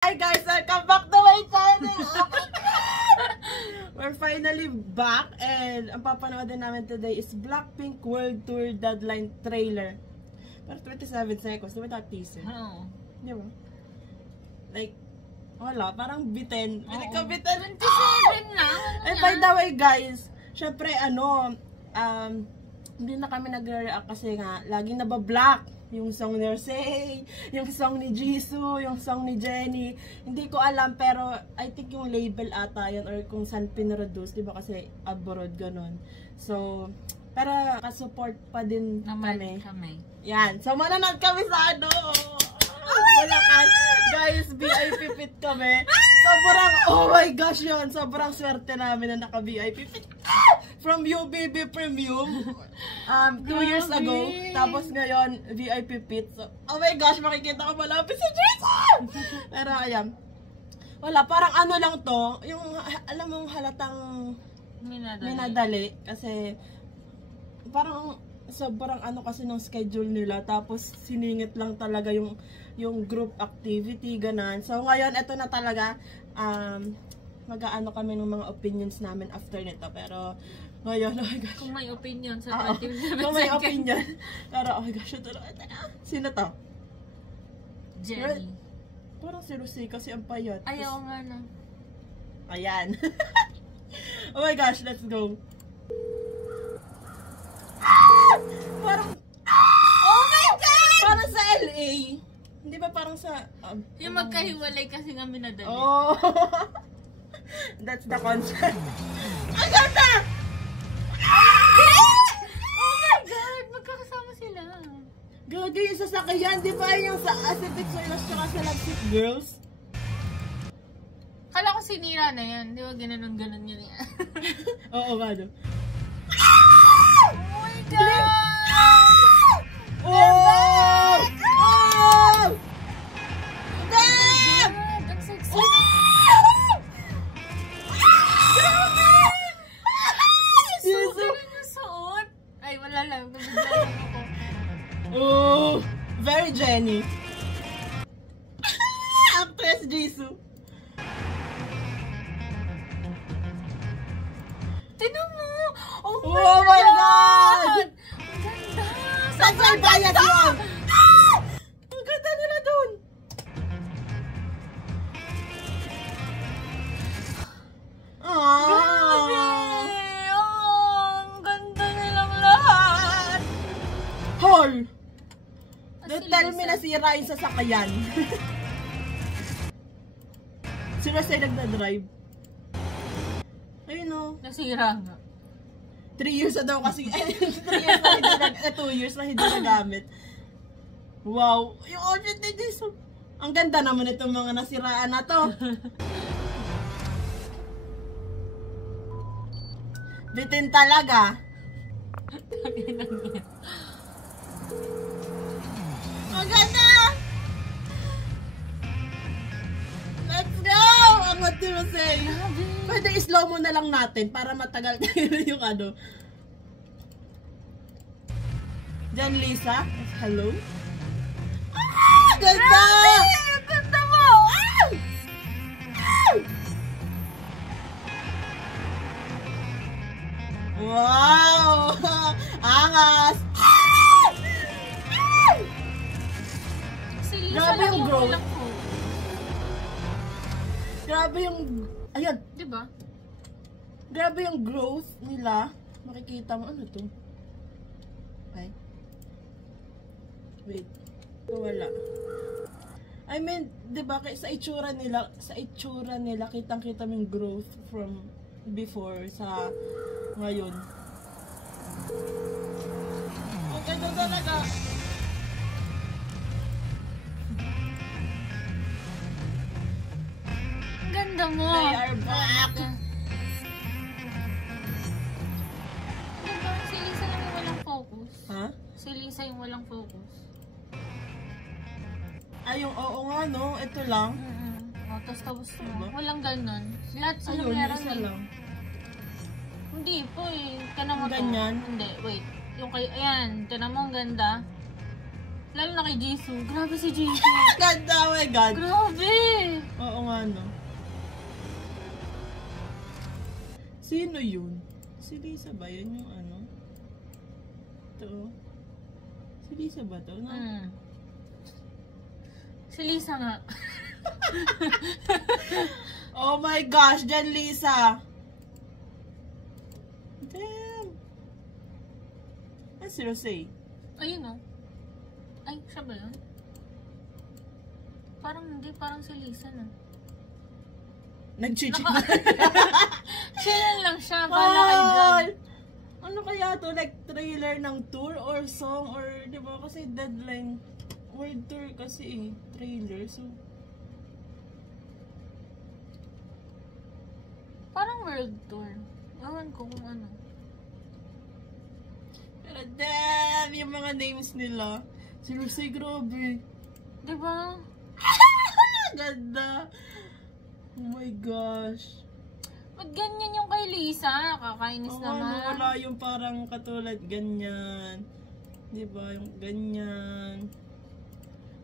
Hi guys, welcome back to my channel! Oh my God! We're finally back and ang papanoodin namin today is Blackpink World Tour Deadline trailer. Pero 27 seconds, di ba that teaser? Oo. Di ba? Like, wala, parang bitin. Bitin. 27 lang. And by the way guys, syempre hindi na kami nag-react kasi nga, laging nabablock. Yung song ni Rosé, yung song ni Jisoo, yung song ni Jennie. Hindi ko alam pero I think yung label ata yun or kung saan pinroduce, di ba kasi abroad ganun. So, pero ka-support pa din kami. Yan. So, mananood kami sa ano. Bulacan. Guys, VIP fit kami. Sobrang, oh my gosh yun. Sobrang swerte namin na naka-VIP fit. From UBB Premium 2 years ago. Tapos ngayon, VIP fit. So, oh my gosh, makikita ko malapit si Jason! Pero ayan. Wala, parang ano lang to. Yung, alam mong halatang minadali. Kasi, parang sobrang ano kasi ng schedule nila. Tapos, siningit lang talaga yung group activity, ganan. So, ngayon, ito na talaga. Mag-aano kami ng mga opinions namin after nito. Pero, ngayon, oh my gosh. Kung may opinion sa kung may opinion. Pero, oh my gosh, ito na. Sino to? Jennie. Parang si Rosé kasi ang payat. Ayaw nga na. Ayan. Oh my gosh, let's go. Parang, oh my God! Parang sa LA. Hindi ba parang sa... yung magkahiwalay kasi nga minadali. Oh. That's the concept. Ang ganda! Oh my God! Magkakasama sila. Gagi yung sasakyan. Di ba yung sa Pacific Soilos tsaka sa Lagsit Girls? Kala ko sinira na yan. Di ba gano'n yun yan? Oo, ano? Oh my God! Oh! Oh! God! Ang sexy. Ay, wala lang. Nabiglayan ako. Oh! Very Jennie. Actress Jisoo. Tinan mo! Oh my God! Ang ganda! Saan may bayad yun? Ang ganda nila dun. Grabe! Ang ganda nilang lahat! Hol! Don't tell me nasira yung sasakyan. Si Rosé nagda-drive. Ayun o. Nasira nga. 3 years na daw kasi. 3 years na hindi 2 years na hindi nagamit. Wow! Yung outfit ni Jisoo. Ang ganda naman itong mga nasiraan na to. Bitin talaga. Ang ganda! Let's go! Ang what do you say? Pwede slow mo na lang natin para matagal yung ano. Jan Lisa, hello? Ah! Ganda! Ang ganda mo! Ah! Ah! Wow! Angas! Ah! Ah! Grabe yung growth. Grabe yung... Ayan. Diba? Grabe yung growth nila. Makikita mo. Ano to? Ay. Wait. Wala. I mean, diba, sa itsura nila, kitang-kita mo yung growth from before sa ngayon. Ang ganda talaga. Ang ganda mo! They are back! Diba? Si Lisa lang yung walang focus. Ha? Si Lisa yung walang focus. Ay, yung oo nga, no? Ito lang. Tapos Diba? walang ganun. Lahat sila Ayun, meron isa eh. lang. Hindi po eh. Tinan mo to. Ganyan? Hindi, wait. Yung kay, ayan, tinan mo ang ganda. Lalo na kay Jisoo. Grabe si Jisoo. Ganda, oh my God. Grabe! Oo nga, no. Sino yun? Si Lisa ba yun yung ano? Ito. Si Lisa ba to? No? Si Lisa nga. Oh my gosh, Jen Lisa. Damn. Ay, si Rosé. Ayun o. Ay, siya ba yun? Parang hindi, parang si Lisa na. Nag-chichik na. Chill lang siya, pala kay John. Ano kaya to? Like trailer ng tour or song or di ba kasi deadline world tour kasi eh. Trailer so. Parang world tour. Ewan ko kung ano. Pero damn, yung mga names nila. Si Rosé, grabe. Diba? Ganda. Oh my gosh. Ba't ganyan yung kay Lisa? Kakainis naman. Wala yung parang katulad ganyan. Diba? Yung ganyan.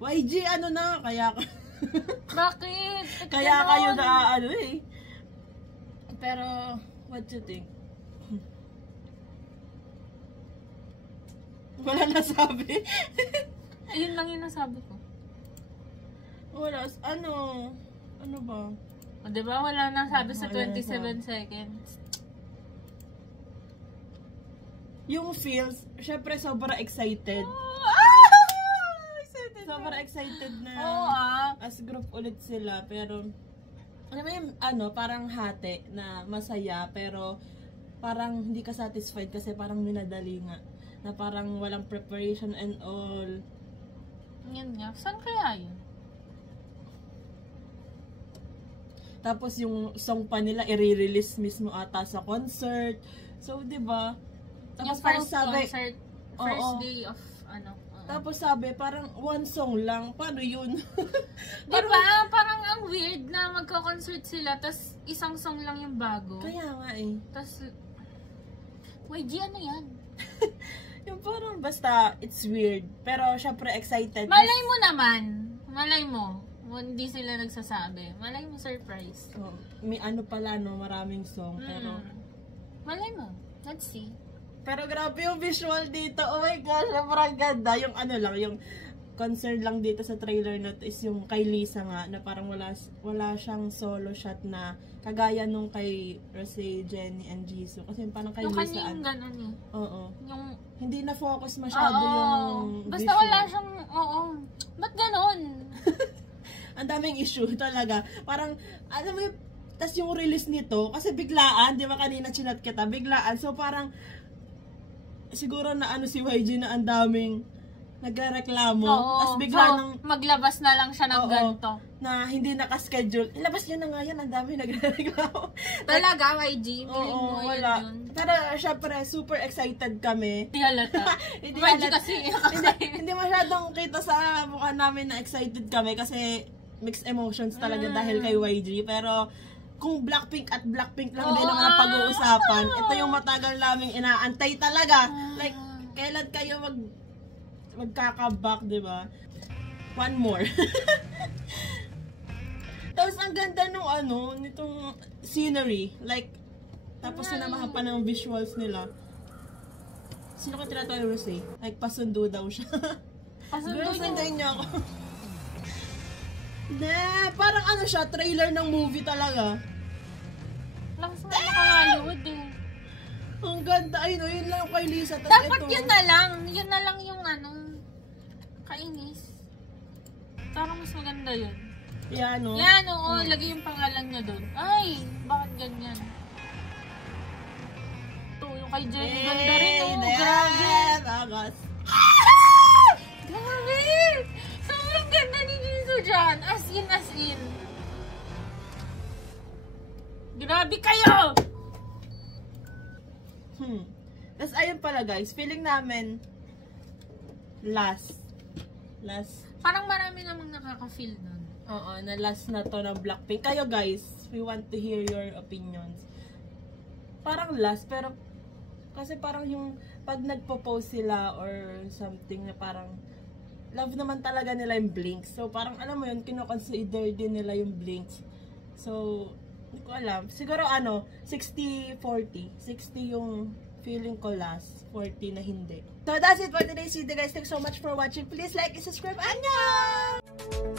YG, ano na? Kaya Bakit? kaya kayo na ano eh. Pero, what you think? Wala nasabi. Ayun lang yung nasabi ko. Wala. Ano ba? O diba? Wala nang sabi sa Wala 27 seconds. Yung feels, syempre sobrang excited. Sobrang excited na as group ulit sila. Pero, alam mo yung parang hati na masaya. Pero, parang hindi ka satisfied kasi parang minadali nga. Na parang walang preparation and all. Yan nga. Saan kaya yun? Tapos yung song pa nila i-release mismo ata sa concert. So, 'di ba? Tapos Yung first concert, first day of Tapos sabi, parang one song lang. Paano yun? Diba? Parang ang weird na magko-concert sila tas isang song lang yung bago. Kaya nga eh. Tas YG ano yan? Yung parang basta it's weird. Pero syempre excited. Malay mo naman. Malay mo. Hindi sila nagsasabi. Malay mo surprise. Oh, may pala maraming song. Pero malay mo. Let's see. Pero grabe yung visual dito. Oh my gosh, sobrang ganda. Yung yung concern lang dito sa trailer na to is yung kay Lisa nga na parang wala siyang solo shot na kagaya nung kay Rosé, Jennie, and Jisoo. Kasi parang kay yung Lisa. Yung kanyang ganun eh. Oo. Yung hindi na focus masyado yung basta visual. wala siyang, ba't ganun? Ang daming issue talaga. Parang, alam mo yung, tas yung release nito, kasi biglaan, di ba kanina chinat kita, biglaan. So parang, siguro na si YG na ang daming nagrereklamo. Tas bigla nang maglabas na lang siya ng ganito. Na hindi nakaschedule. Ilabas niya na nga yan, ang dami nagrereklamo. Talaga, YG? Oo, wala. Pero syempre, super excited kami. Hindi halata. YG kasi. Hindi masyadong kita sa mukha namin na excited kami kasi mixed emotions talaga dahil kay YG. Pero kung Blackpink at Blackpink lang din ang mga pag-uusapan, ito yung matagal naming inaantay talaga. Like, kailan kayo magkaka-back, di ba? One more. Tapos ang ganda nung nitong scenery. Like, tapos sinamahan pa ng visuals nila. Sino ka tinatawag Rosé? Like, pasundo daw siya. Girl, sundayin niyo ako. Parang siya, trailer ng movie talaga. Lakas na naka-Hollywood eh. Ang ganda, yun lang kay Lisa. Dapat ito. Yun na lang yung kainis. Parang mas maganda yun. Yan, no? Yan, oo, lagay yung pangalan niya doon. Ay, bakit ganyan? Ito, yung kay Jenny, ganda rin, grabe. Agas. Grabe! Sobrang ganda ni Jisoo dyan. As in. Grabe kayo! Tapos ayun pala guys, feeling namin last. Parang marami namang nakaka-feel nun. Oo, na last na to ng Blackpink. Kayo guys, we want to hear your opinions. Parang last, pero kasi parang yung pag nagpo-post sila or something na parang love naman talaga nila yung Blinks. So, parang alam mo yun, kinoconsider din nila yung Blinks. So, hindi ko alam. Siguro 60-40. 60 yung feeling ko last, 40 na hindi. So, that's it for today's video guys. Thanks so much for watching. Please like and subscribe. Annyeong!